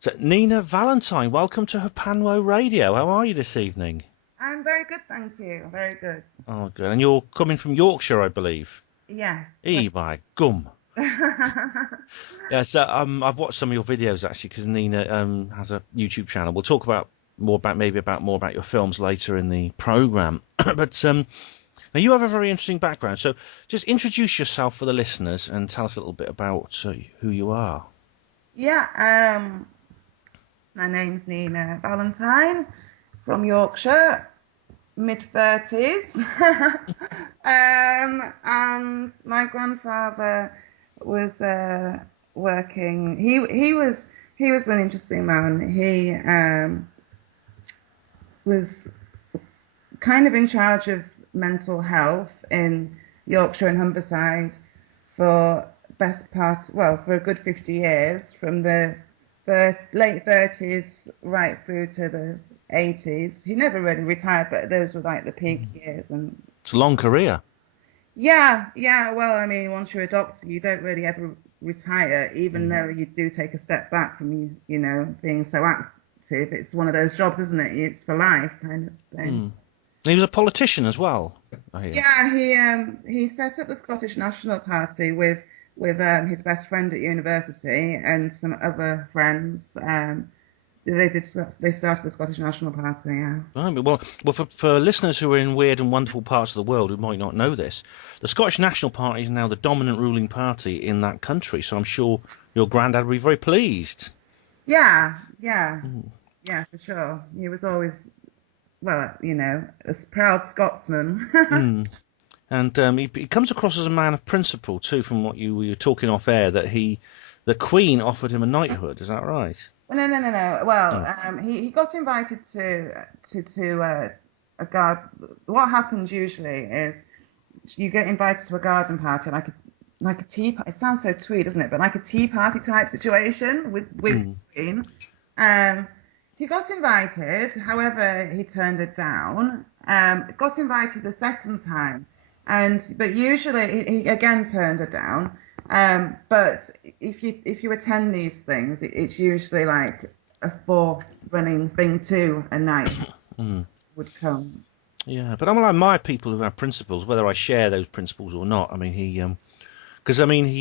So, Nina Valentine, welcome to HPANWO Radio. How are you this evening? I'm very good, thank you. Very good. Oh, good. And you're coming from Yorkshire, I believe. Yes. My gum. Yeah, so I've watched some of your videos actually because Nina has a YouTube channel. We'll talk about more about your films later in the program. But now you have a very interesting background. So just introduce yourself for the listeners and tell us a little bit about who you are. Yeah. My name's Nina Valentine from Yorkshire, mid-30s. And my grandfather was working. He was an interesting man. He was kind of in charge of mental health in Yorkshire and Humberside for a good 50 years, from the late 30s right through to the 80s. He never really retired, but those were like the peak years. And it's a long career. Yeah. Well, I mean, once you're a doctor, you don't really ever retire, even though you do take a step back from being so active. It's one of those jobs, isn't it? It's for life kind of thing. He was a politician as well, I hear. Yeah, he set up the Scottish National Party with his best friend at university and some other friends. They started the Scottish National Party, yeah. Right, well, for listeners who are in weird and wonderful parts of the world who might not know this, the Scottish National Party is now the dominant ruling party in that country, so I'm sure your granddad would be very pleased. Yeah, for sure. He was always, well, a proud Scotsman. And he comes across as a man of principle too, from what you were talking off air, that the Queen offered him a knighthood. Is that right? No. Well, he got invited to a guard. What happens usually is you get invited to a garden party, like a tea party. It sounds so twee, doesn't it? But like a tea party type situation with the Queen. He got invited, however, he turned it down. Got invited the second time. But usually he again turned it down. But if you attend these things, it's usually like a fourth running thing too. A knight would come. Yeah, but I admire people who have principles, whether I share those principles or not. I mean, he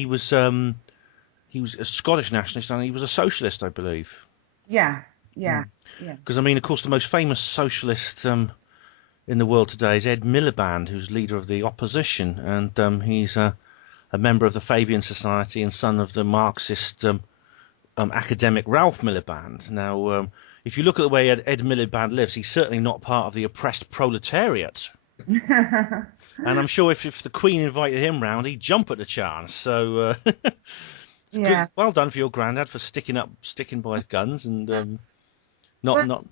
was a Scottish nationalist and he was a socialist, I believe. Yeah. Because of course, the most famous socialist in the world today is Ed Miliband, who's leader of the opposition, and he's a member of the Fabian Society and son of the Marxist academic Ralph Miliband. Now, if you look at the way Ed Miliband lives, he's certainly not part of the oppressed proletariat. And I'm sure if the Queen invited him round, he'd jump at the chance. So it's good. Well done for your granddad for sticking by his guns and not.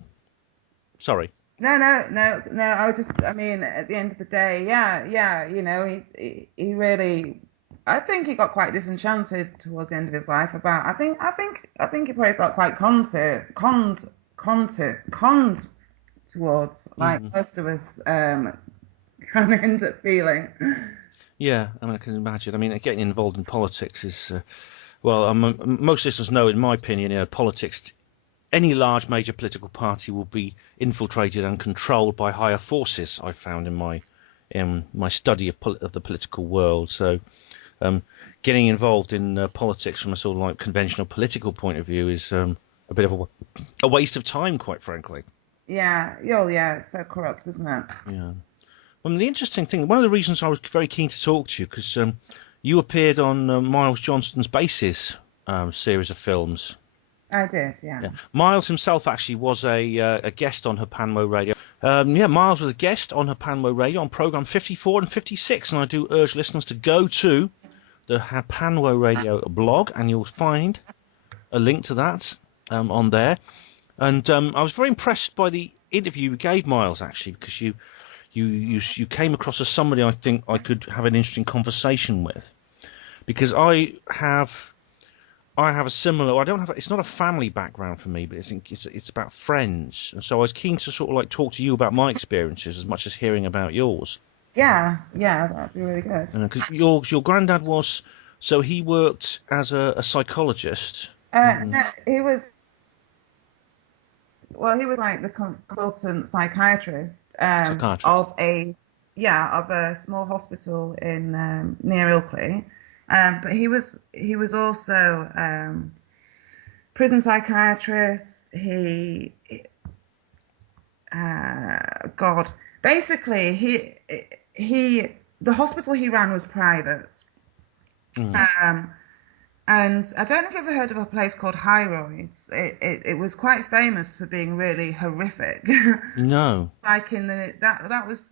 Sorry. No. I mean, at the end of the day, he really. I think he got quite disenchanted towards the end of his life. I think he probably got quite conned towards, like most of us kind of end up feeling. Yeah, I can imagine. Getting involved in politics is, most listeners know, in my opinion, politics. Any large major political party will be infiltrated and controlled by higher forces. I found in my study of the political world. So, getting involved in politics from a sort of like conventional political point of view is a bit of a waste of time, quite frankly. Yeah, it's so corrupt, isn't it? Yeah. The interesting thing, one of the reasons I was very keen to talk to you, because you appeared on Miles Johnston's Bases series of films. I did, yeah. Miles himself actually was a guest on HPANWO Radio. Miles was a guest on HPANWO Radio on program 54 and 56, and I do urge listeners to go to the HPANWO Radio blog, and you'll find a link to that on there. And I was very impressed by the interview you gave Miles, actually, because you came across as somebody I think I could have an interesting conversation with, because I have a similar. It's not a family background for me, but it's about friends, and so I was keen to sort of like talk to you about my experiences as much as hearing about yours. Yeah, that'd be really good. Because your granddad was, so he worked as a psychologist. No, he was he was like the consultant psychiatrist Psychiatrist. of a small hospital in near Ilkley. But he was also prison psychiatrist. God, basically the hospital he ran was private. And I don't know if you've ever heard of a place called Hyroids. It was quite famous for being really horrific. No. Like that was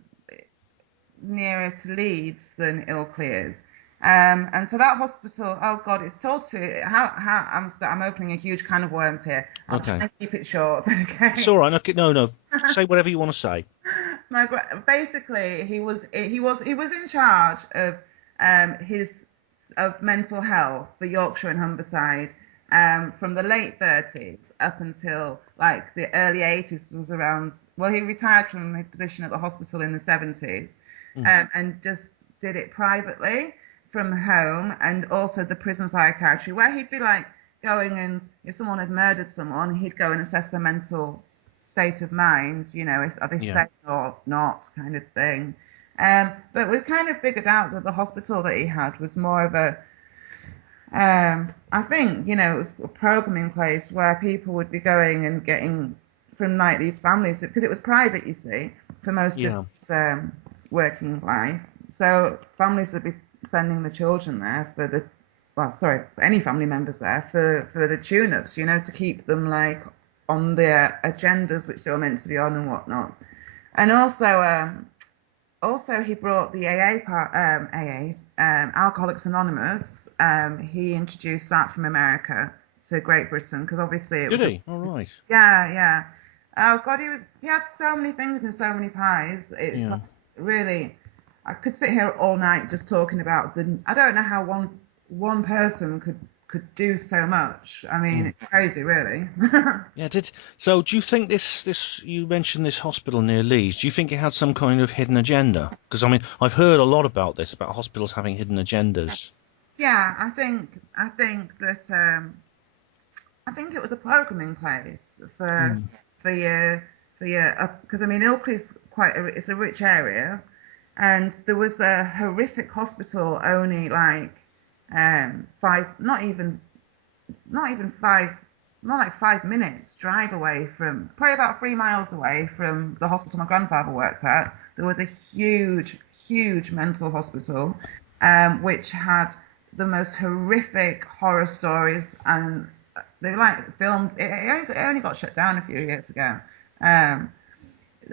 nearer to Leeds than Ilkley is. And so that hospital, oh God, it's told to I'm opening a huge can of worms here. I'll try and keep it short. Okay. It's all right. Okay, no. Say whatever you want to say. Basically, he was in charge of mental health for Yorkshire and Humberside from the late 30s up until like the early 80s was around. Well, he retired from his position at the hospital in the 70s and just did it privately from home, and also the prison psychiatry, where he'd be like going, and if someone had murdered someone, he'd go and assess their mental state of mind, if are they sane or not, kind of thing. But we've kind of figured out that the hospital that he had was more of a, I think, it was a programming place where people would be going and getting from like these families, because it was private, you see, for most of his working life. So families would be sending the children there any family members there for the tune-ups, to keep them like on their agendas, which they were meant to be on and whatnot. And also he brought the Alcoholics Anonymous. He introduced that from America to Great Britain, because obviously Did he? All right. Yeah. Oh God, he had so many things and so many pies. It's like, really, I could sit here all night just talking about I don't know how one person could do so much. I mean, it's crazy, really. Yeah, so do you think this you mentioned this hospital near Leeds, do you think it had some kind of hidden agenda? Because I mean, I've heard a lot about this, about hospitals having hidden agendas. Yeah, I think that I think it was a programming place for your because I mean, Ilkley's it's a rich area, and there was a horrific hospital only like 5 minutes drive away from, probably about 3 miles away from the hospital my grandfather worked at. There was a huge mental hospital, which had the most horrific horror stories, and they like filmed it only got shut down a few years ago.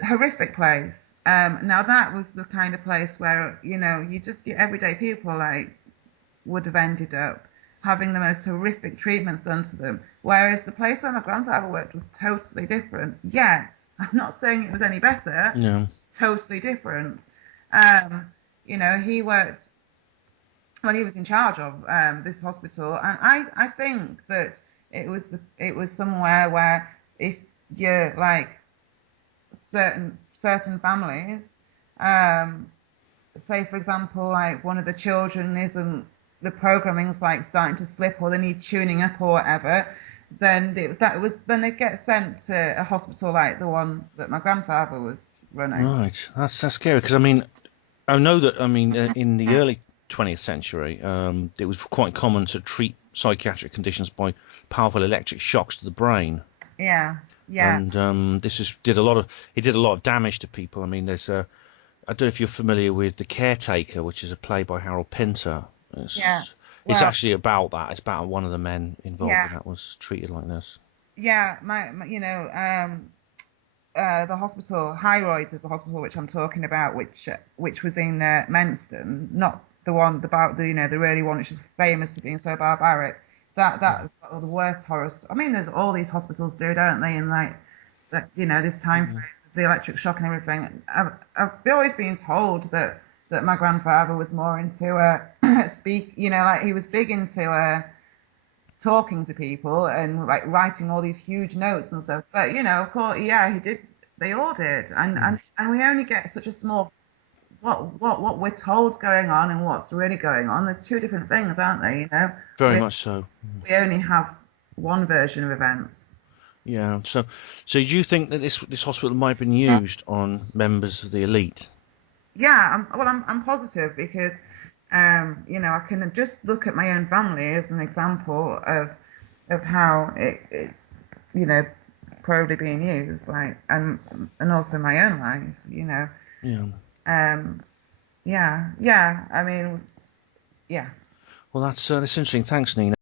Horrific place. Now that was the kind of place where you just get everyday people like would have ended up having the most horrific treatments done to them, whereas the place where my grandfather worked was totally different. Yet I'm not saying it was any better. No. It's totally different. He worked, well, he was in charge of this hospital, and I think that it was somewhere where if you're like certain families, say for example, like one of the children isn't, the programming's like starting to slip, or they need tuning up or whatever, then they get sent to a hospital like the one that my grandfather was running. Right, that's scary, because I mean, I know that in the early 20th century, it was quite common to treat psychiatric conditions by powerful electric shocks to the brain. Yeah. And this did a lot of damage to people. I mean, I don't know if you're familiar with The Caretaker, which is a play by Harold Pinter. It's actually about that. It's about one of the men involved that was treated like this. Yeah, the hospital, Hyroids is the hospital which I'm talking about, which was in Menston, not the one about the really one which is famous for being so barbaric. That's the worst horror. I mean, there's all these hospitals do, don't they? And like that, this time frame, the electric shock and everything. I've always been told that my grandfather was more into like he was big into talking to people and like writing all these huge notes and stuff. But of course, he did. They all did, and we only get such a small what we're told's going on and what's really going on. There's two different things, aren't they? Very much so. We only have one version of events. Yeah. So do you think that this hospital might have been used on members of the elite? Yeah, I'm positive because, you know, I can just look at my own family as an example of how it's, you know, probably being used, like, and also my own life, you know. Yeah. Yeah, I mean, yeah. Well, that's interesting. Thanks, Nina.